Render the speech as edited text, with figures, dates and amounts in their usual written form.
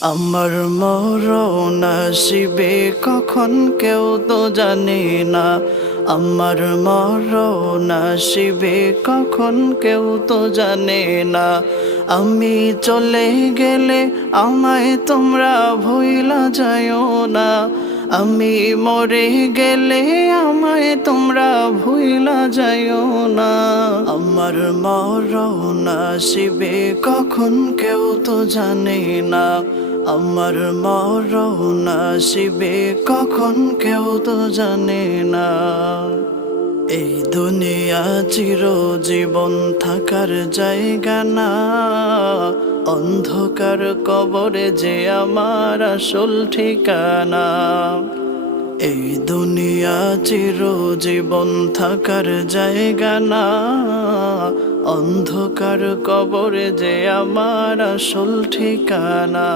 আমার মরণ আসিবে কখন কেউ তো জানে না। আমার মরণ আসিবে কখন কেউ তো জানে না। আমি চলে গেলে আমায় তোমরা ভুইলা যাইও না। আমি মরে গেলে আমায় তোমরা ভুইলা যাইও না। আমার মরণ আসিবে কখন কেউ তো জানে না। আমার মরণ আসিবে কখন কেউ তো জানে না। এই দুনিয়া চিরজীবন থাকার জায়গা না। অন্ধকার কবরে যে আমার আসল ঠিকানা। এই দুনিয়া চিরজীবন থাকার জায়গা না। অন্ধকার কবরে যে আমার আসল ঠিকানা।